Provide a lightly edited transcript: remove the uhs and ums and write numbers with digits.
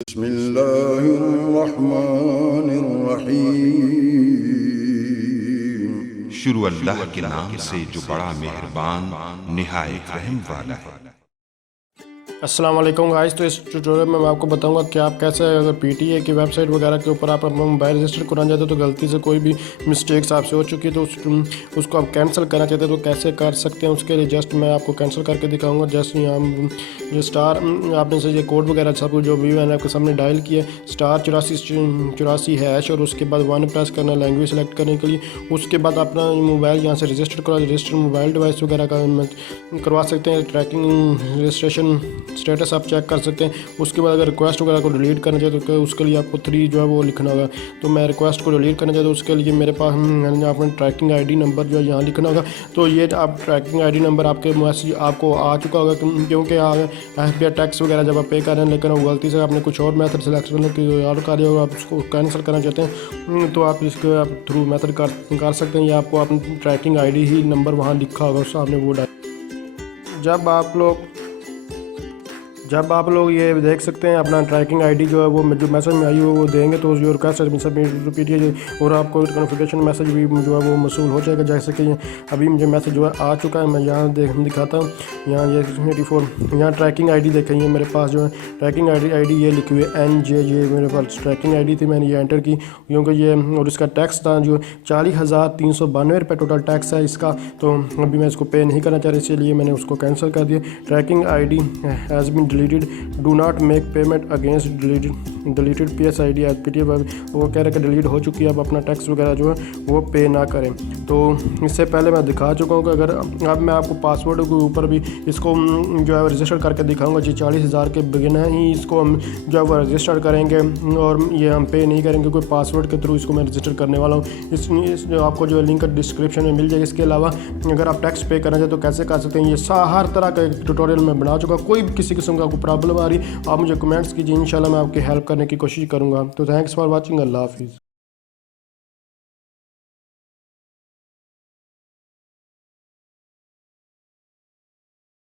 बिस्मिल्लाहिर्रहमानिर्रहीम। शुरू अल्लाह के नाम से जो बड़ा मेहरबान निहायत रहम वाला है। अस्सलाम वालेकुम गाइस। तो इस ट्यूटोरियल में मैं आपको बताऊंगा कि आप कैसे अगर पीटीए की वेबसाइट वगैरह के ऊपर आप अपना मोबाइल रजिस्टर कराना चाहते हो तो गलती से कोई भी मिस्टेक्स आपसे हो चुकी है तो उसको आप कैंसिल करना चाहते हो तो कैसे कर सकते हैं। उसके लिए जस्ट मैं आपको कैंसिल करके दिखाऊंगा। जस्ट यहाँ ये स्टार आपने से ये कोड वगैरह सब कुछ जो भी मैंने आपके सामने डायल किया *8484# और उसके बाद 1 प्रेस करना लैंग्वेज सेलेक्ट करने के लिए। उसके बाद अपना मोबाइल यहाँ से रजिस्टर करा रजिस्टर मोबाइल डिवाइस वगैरह का करवा सकते हैं। ट्रैकिंग रजिस्ट्रेशन स्टेटस आप चेक कर सकते हैं। उसके बाद अगर रिक्वेस्ट वगैरह को डिलीट करना चाहिए तो उसके लिए आपको 3 जो है वो लिखना होगा। तो मैं रिक्वेस्ट को डिलीट करना चाहिए तो उसके लिए मेरे पास अपना ट्रैकिंग आईडी नंबर जो है यहाँ लिखना होगा। तो ये आप ट्रैकिंग आईडी नंबर आपके मैसेज आपको आ चुका होगा क्योंकि SBI टैक्स वगैरह जब आप पे कर रहे हैं लेकिन गलती से आपने कुछ और मेथड सेलेक्ट करने की और कर दिया होगा, आप उसको कैंसिल करना चाहते हैं तो आप इसके आप थ्रू मेथड कर सकते हैं या आपको अपनी ट्रैकिंग आईडी ही नंबर वहाँ लिखा होगा सामने वो डाल। जब आप लोग ये देख सकते हैं अपना ट्रैकिंग आईडी जो है वो जो मैसेज में आई हो वो देंगे तो जो रिक्वेस्ट सबमिट और आपको कन्फर्मेशन मैसेज भी जो है वो मसूल हो जाएगा। जैसे कि अभी मुझे मैसेज जो है आ चुका है, मैं यहाँ दिखाता हूँ। यहाँ ये 84 यहाँ ट्रैकिंग आईडी देखें, ये मेरे पास जो है ट्रैकिंग आईडी ये लिखी हुई है NJ। ये मेरे पास ट्रैकिंग आईडी थी, मैंने ये एंटर की क्योंकि ये और इसका टैक्स था जो 40,392 रुपये टोटल टैक्स है इसका। तो अभी मैं इसको पे नहीं करना चाह रहा, इसीलिए मैंने उसको कैंसिल कर दिया। Tracking ID has been deleted, do not make payment against deleted PSID as PTE। वो कह रहे कि डिलीट हो चुकी है, अब अपना टैक्स वगैरह जो है वो पे ना करें। तो इससे पहले मैं दिखा चुका हूँ कि अगर अब मैं आपको पासवर्ड के ऊपर भी इसको जो है रजिस्टर करके दिखाऊंगा। जी 40,000 के बिगिनर ही इसको हम जो है वो रजिस्टर करेंगे और ये हम पे नहीं करेंगे, कोई पासवर्ड के थ्रू इसको मैं रजिस्टर करने वाला हूँ। इस आपको जो लिंक डिस्क्रिप्शन में मिल जाएगी। इसके अलावा अगर आप टैक्स पे करना चाहते तो कैसे कर सकते हैं, ये हर तरह का एक ट्यूटोरियल मैं बना चुका। कोई भी किसी किस्म का आपको प्रॉब्लम आ रही आप मुझे कमेंट्स कीजिए, इंशाल्लाह मैं आपकी हेल्प करने की कोशिश करूँगा। तो थैंक्स फॉर वॉचिंग, अल्लाह हाफिज़।